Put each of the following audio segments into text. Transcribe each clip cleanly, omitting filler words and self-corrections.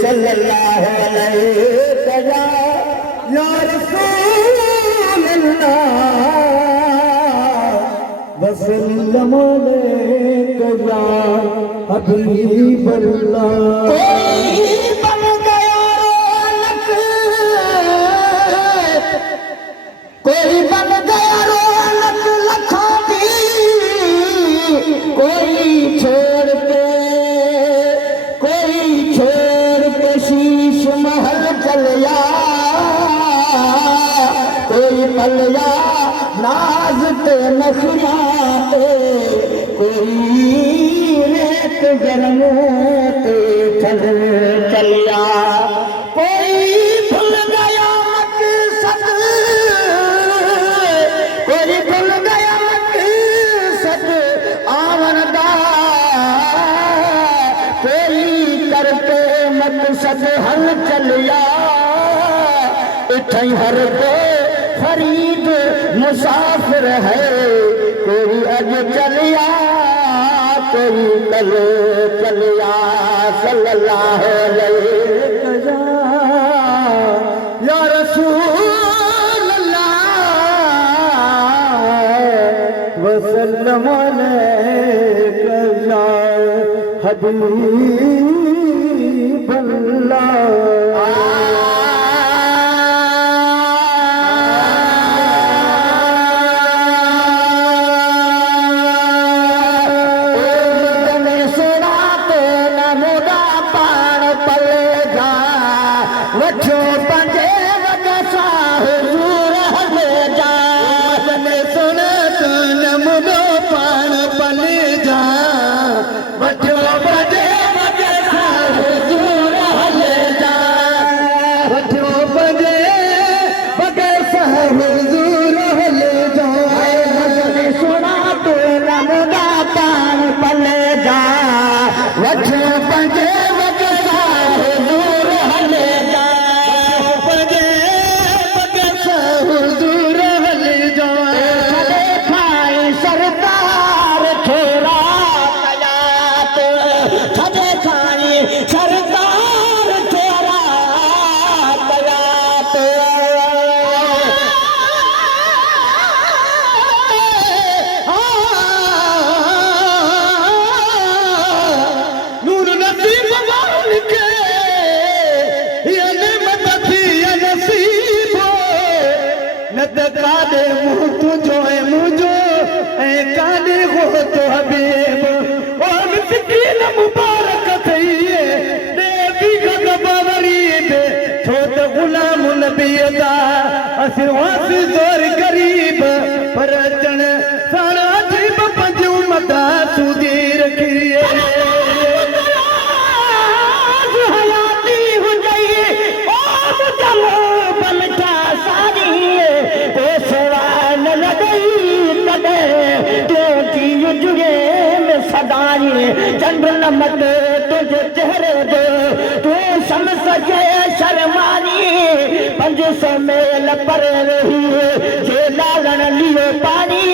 सल्लल्लाहु अलैहि या रसूल अल्लाह वसल्लम अलैका या हबीब अल्लाह। कोई बन गया रौनक लखों की, कोई छोड़ के शीश महल चलिया, कोई पलिया नाज के नखराते, कोई रेत गरम ते चल चलिया। कोई भूल गया मकसद, कोई भूल गया मकसद आमदा, कोई करके मकसद हल चलिया। इठई हर को फरीद मुसाफिर है, कोई अज चलिया कोई कल चलिया। सल्लल्लाहु अलैहि या रसूल अल्लाह वसल्लम अलैका या हबीब अल्लाह। कादे मुँह तुझो है मुझो ऐ कादे हो तो हबीब ओ मिस्कीन मुबारक थईए देवी गद बावरीद छो त गुलाम नबी दा असर वासी जोर गरीब पर अचण सारा अजीब पंजू मदा सूदी रखिए। हयाती हो जाइए ओ मुजलो बनता सारी चंद्र नमक तुझे चेहरे दे तू शम्स जे शर्मानी 500 मेल पर रही जे लालन लियो पानी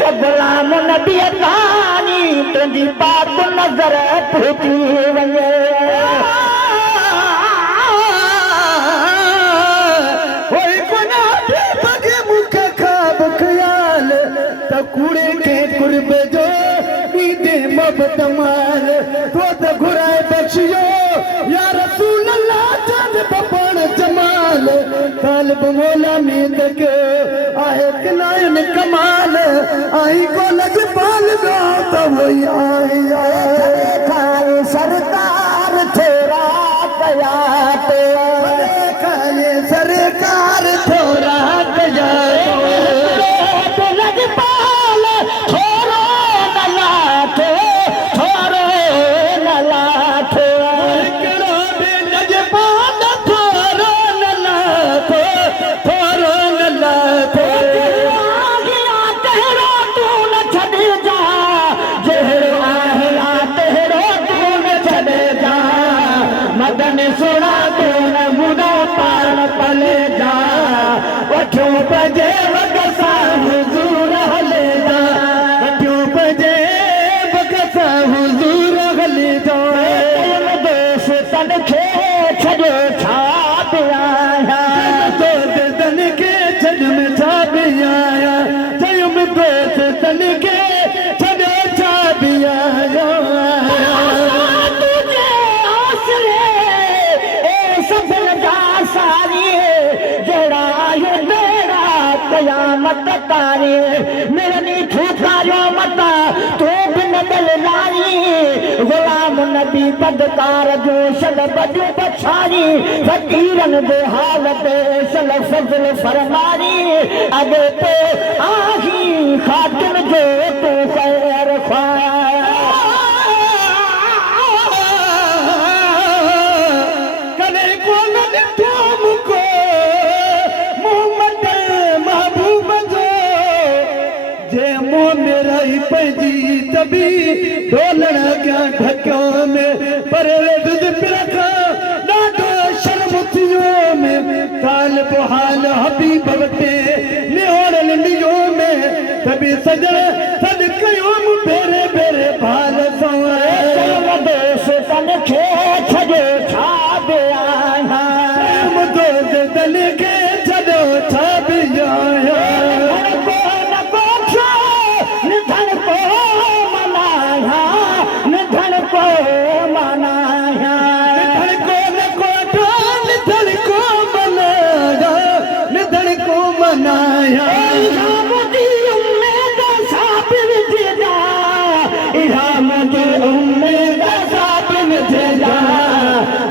तो गुलाम नबी तानी तुझी पाक नजर पहुंची वने। होई गुना बगे मुख खाब ख्याल त कूड़े के कुर्ब जो तमाल तो घुराए बख्शियो या रसूल अल्लाह चांद बपण जमाल। कालब मौला में तक आहे कनायन कमाल आई को लग पाल गो तो वही आई खाए सरकार थोड़ा कया तो खाए सरकार थोड़ा कया तो लग पाल थोड़ा सुना तो न मुदा पान पले जा वठो बजे वगसा हुजूर हले जा वठो बजे वगसा हुजूर हले जा। तन खे छॾियो छा बि आहियां तन खे छॾ में छा बि आहियां चयुमि दोस्तनि खे छॾियो छा बि आहियां कयामत तारे मेरनी ठुकारियो मता तो बिन दिल लाई गुलाम नबी बदकार जो सल बजू बछारी फकीरन दे हालत सल फजल फरमारी अगे तो आही खातिन जो तो खैर खाया कने को न ॾिठो मुको पंहिंजी तबी ढोलण क्या ढकियो में पर ॾाढो शर्म थियो में काल हाल हबीब वटि निहोरल नियो में तबी सजण सॾ कयो भेरे भेरे भाल तन खे छॾियो छा बि आहियां तन खे छॾियो छा बि आहियां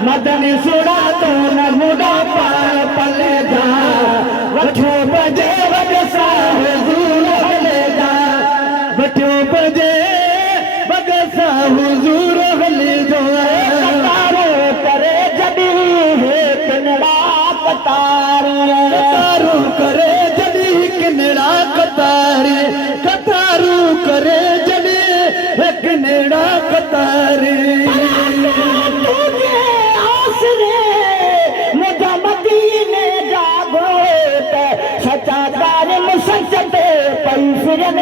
मदनी सुड़ा तो न मुड़ा पार पले जा वठो बजे वगसा हुजूर हले जा वठो बजे वगसा हुजूर हले जा कतारो करे जडी है किनड़ा कतारी कतारो करे जडी किनड़ा कतारी कतारो करे जडी है किनड़ा कतारी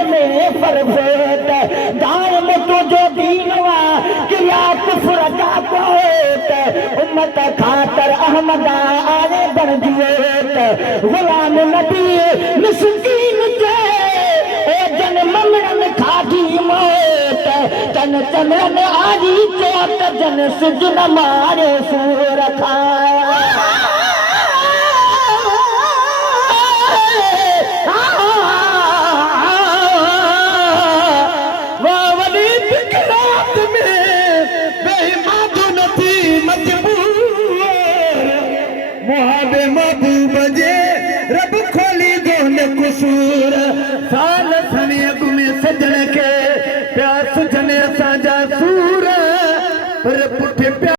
में फरफेट दाम तुझो दीनवा किया कुफर जा कोट उम्मत खातर अहमदा आने बन जिएट गुलाम नबी मिस्कीन जे ए जन ममरन खादी मोट तन चमन आजी चोट जन सुजन मारे सूर खाया महबूब जे रब खोली दोन कुसूर साल सने में सजन के प्यास जने साजा सूर पर पुठे